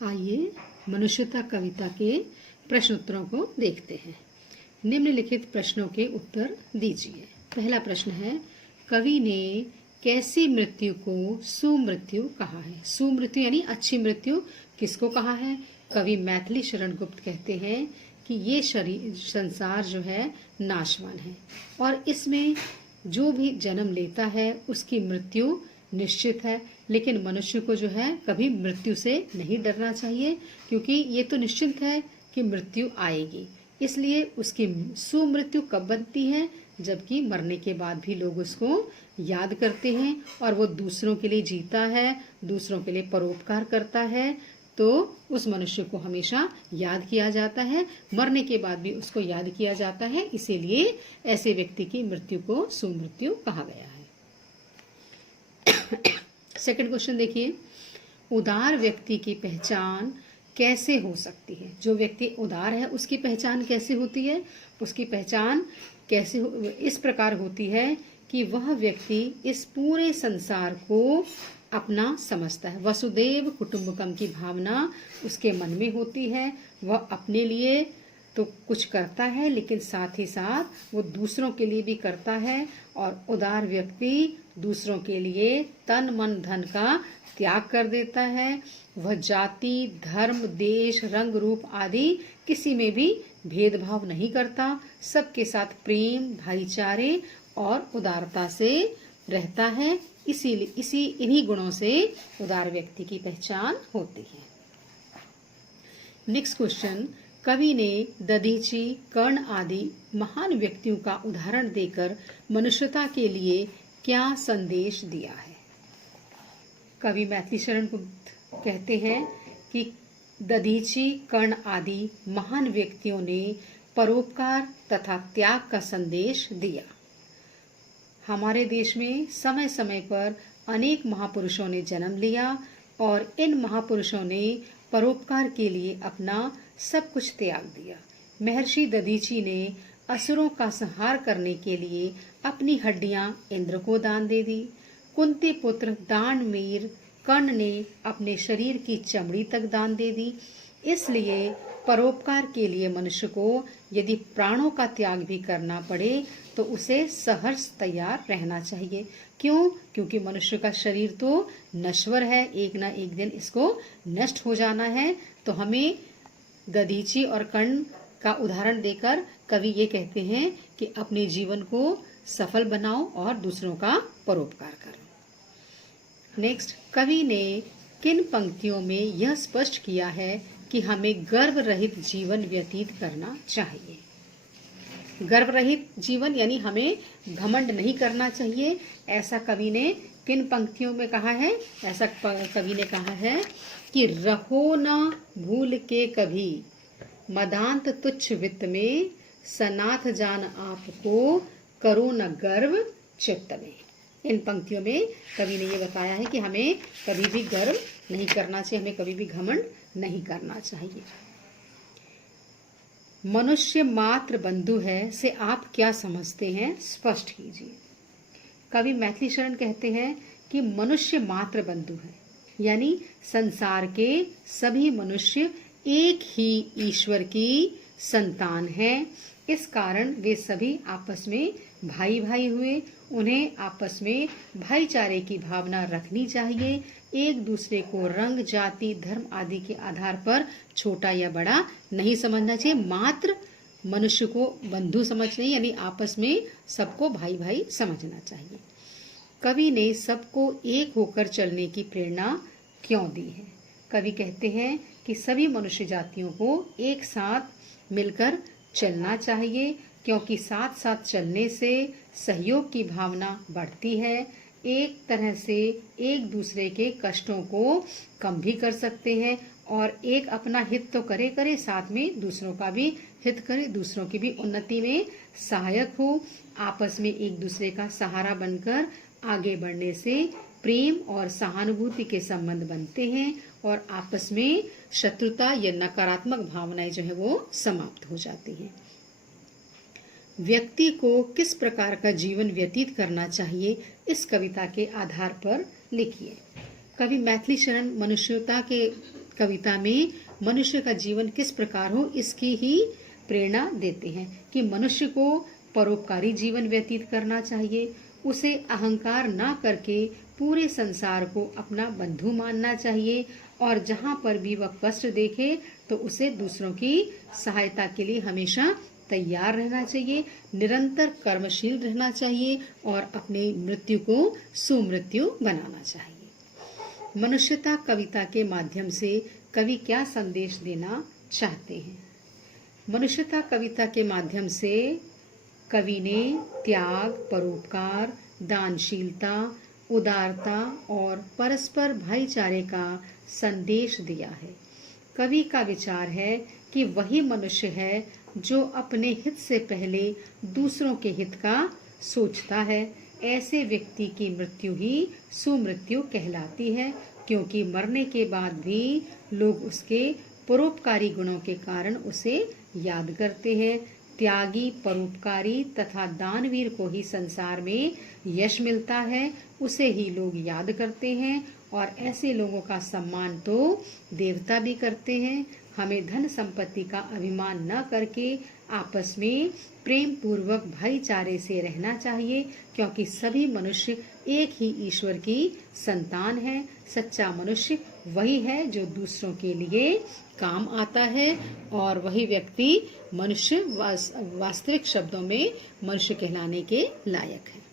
आइए मनुष्यता कविता के प्रश्नोत्तरों को देखते हैं। निम्नलिखित प्रश्नों के उत्तर दीजिए। पहला प्रश्न है, कवि ने कैसी मृत्यु को सुमृत्यु कहा है? सुमृत्यु यानी अच्छी मृत्यु किसको कहा है? कवि मैथिली शरण गुप्त कहते हैं कि ये शरीर संसार जो है नाशवान है और इसमें जो भी जन्म लेता है उसकी मृत्यु निश्चित है, लेकिन मनुष्य को जो है कभी मृत्यु से नहीं डरना चाहिए, क्योंकि ये तो निश्चित है कि मृत्यु आएगी। इसलिए उसकी सुमृत्यु कब बनती है? जबकि मरने के बाद भी लोग उसको याद करते हैं और वो दूसरों के लिए जीता है, दूसरों के लिए परोपकार करता है, तो उस मनुष्य को हमेशा याद किया जाता है, मरने के बाद भी उसको याद किया जाता है। इसीलिए ऐसे व्यक्ति की मृत्यु को सुमृत्यु कहा गया है। सेकंड क्वेश्चन देखिए, उदार व्यक्ति की पहचान कैसे हो सकती है? जो व्यक्ति उदार है उसकी पहचान कैसे होती है? उसकी पहचान कैसे इस प्रकार होती है कि वह व्यक्ति इस पूरे संसार को अपना समझता है। वसुदेव कुटुंबकम की भावना उसके मन में होती है। वह अपने लिए तो कुछ करता है, लेकिन साथ ही साथ वो दूसरों के लिए भी करता है। और उदार व्यक्ति दूसरों के लिए तन मन धन का त्याग कर देता है। वह जाति, धर्म, देश, रंग, रूप आदि किसी में भी भेदभाव नहीं करता। सबके साथ प्रेम, भाईचारे और उदारता से रहता है। इन्हीं गुणों से उदार व्यक्ति की पहचान होती है। नेक्स्ट क्वेश्चन, कवि ने दधीची, कर्ण आदि महान व्यक्तियों का उदाहरण देकर मनुष्यता के लिए क्या संदेश दिया है? कवि मैथिली शरण गुप्त कहते हैं कि दधीची, कर्ण आदि महान व्यक्तियों ने परोपकार तथा त्याग का संदेश दिया। हमारे देश में समय समय पर अनेक महापुरुषों ने जन्म लिया और इन महापुरुषों ने परोपकार के लिए अपना सब कुछ त्याग दिया। महर्षि दधीची ने असुरों का संहार करने के लिए अपनी हड्डियां इंद्र को दान दे दी। कुंती पुत्र दानवीर कर्ण ने अपने शरीर की चमड़ी तक दान दे दी। इसलिए परोपकार के लिए मनुष्य को यदि प्राणों का त्याग भी करना पड़े तो उसे सहर्ष तैयार रहना चाहिए। क्यों? क्योंकि मनुष्य का शरीर तो नश्वर है, एक ना एक दिन इसको नष्ट हो जाना है। तो हमें दधीची और कर्ण का उदाहरण देकर कवि ये कहते हैं कि अपने जीवन को सफल बनाओ और दूसरों का परोपकार करो। नेक्स्ट, कवि ने किन पंक्तियों में यह स्पष्ट किया है कि हमें गर्व रहित जीवन व्यतीत करना चाहिए? गर्व रहित जीवन यानी हमें घमंड नहीं करना चाहिए। ऐसा कवि ने किन पंक्तियों में कहा है? ऐसा कवि ने कहा है कि रहो न भूल के कभी, मदांत तुच्छ वित्त में, सनाथ जान आपको, करो न गर्व चित्त में। इन पंक्तियों में कवि ने ये बताया है कि हमें कभी भी गर्व नहीं करना चाहिए, हमें कभी भी घमंड नहीं करना चाहिए। मनुष्य मात्र बंधु है से आप क्या समझते हैं? स्पष्ट कीजिए। कवि मैथिली शरण कहते हैं कि मनुष्य मात्र बंधु है, यानी संसार के सभी मनुष्य एक ही ईश्वर की संतान हैं। इस कारण वे सभी आपस में भाई भाई हुए। उन्हें आपस में भाईचारे की भावना रखनी चाहिए। एक दूसरे को रंग, जाति, धर्म आदि के आधार पर छोटा या बड़ा नहीं समझना चाहिए। मात्र मनुष्य को बंधु समझना, यानी आपस में सबको भाई भाई समझना चाहिए। कवि ने सबको एक होकर चलने की प्रेरणा क्यों दी है? कवि कहते हैं कि सभी मनुष्य जातियों को एक साथ मिलकर चलना चाहिए, क्योंकि साथ साथ चलने से सहयोग की भावना बढ़ती है। एक तरह से एक दूसरे के कष्टों को कम भी कर सकते हैं और एक अपना हित तो करे साथ में दूसरों का भी हित करे, दूसरों की भी उन्नति में सहायक हो। आपस में एक दूसरे का सहारा बनकर आगे बढ़ने से प्रेम और सहानुभूति के संबंध बनते हैं और आपस में शत्रुता या नकारात्मक भावनाएं जो है वो समाप्त हो जाती हैं। व्यक्ति को किस प्रकार का जीवन व्यतीत करना चाहिए, इस कविता के आधार पर लिखिए। कवि मैथिली शरण मनुष्यता के कविता में मनुष्य का जीवन किस प्रकार हो इसकी ही प्रेरणा देते हैं कि मनुष्य को परोपकारी जीवन व्यतीत करना चाहिए, उसे अहंकार ना करके पूरे संसार को अपना बंधु मानना चाहिए और जहाँ पर भी वह कष्ट देखे तो उसे दूसरों की सहायता के लिए हमेशा तैयार रहना चाहिए, निरंतर कर्मशील रहना चाहिए और अपनी मृत्यु को सुमृत्यु बनाना चाहिए। मनुष्यता कविता के माध्यम से कवि क्या संदेश देना चाहते हैं? मनुष्यता कविता के माध्यम से कवि ने त्याग, परोपकार, दानशीलता, उदारता और परस्पर भाईचारे का संदेश दिया है। कवि का विचार है कि वही मनुष्य है जो अपने हित से पहले दूसरों के हित का सोचता है। ऐसे व्यक्ति की मृत्यु ही सुमृत्यु कहलाती है, क्योंकि मरने के बाद भी लोग उसके परोपकारी गुणों के कारण उसे याद करते हैं। त्यागी, परोपकारी तथा दानवीर को ही संसार में यश मिलता है, उसे ही लोग याद करते हैं और ऐसे लोगों का सम्मान तो देवता भी करते हैं। हमें धन संपत्ति का अभिमान न करके आपस में प्रेम पूर्वक भाईचारे से रहना चाहिए, क्योंकि सभी मनुष्य एक ही ईश्वर की संतान है। सच्चा मनुष्य वही है जो दूसरों के लिए काम आता है और वही व्यक्ति मनुष्य वास्तविक शब्दों में मनुष्य कहलाने के लायक है।